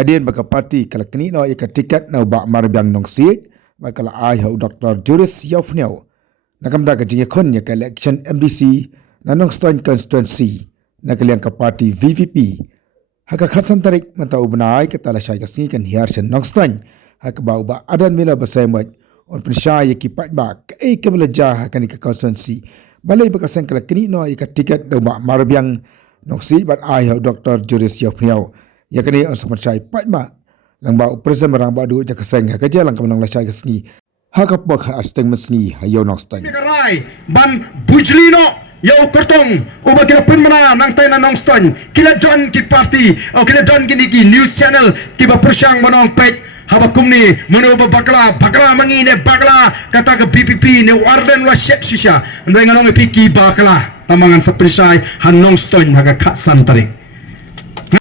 Hadian baka parti kala kini no ika tiket na ba marbyang Nongstoiñ bakala ay hau Dr. Juris Yaufniao nakamda ka jinga kon ya ka election MDC na Nongstoiñ constituency na kaliang ka parti VPP haka khasan tarik mata ubnai ka tala Shai ka singi kan hiar chen Nongstoiñ haka ba uba adan mila basai mat on Shai ki pat ba Kaei kabla ja haka ni ka constituency balai baka sang kala kini no ika tiket na ba marbyang Nongstoiñ bat ay hau Dr. Juris Yaufniao yakni on Shai pat ba lang ba present marang ba du ja kaseng ka ja lang kamang Lashai ka singi hakap ba kha asteng masni hayo Nongstoiñ Rai ban bujlino yo kortong uba kila penmana nang tay na Nongstoiñ kila don ki party o kila don gini ki news channel ki ba persyang manong page haba kumni mano ba bakla mangine bakla kata ke VPP ne warden wa shek shisha ndai ngalong piki bakla tamangan sa Shai han Nongstoiñ haga khasan tarik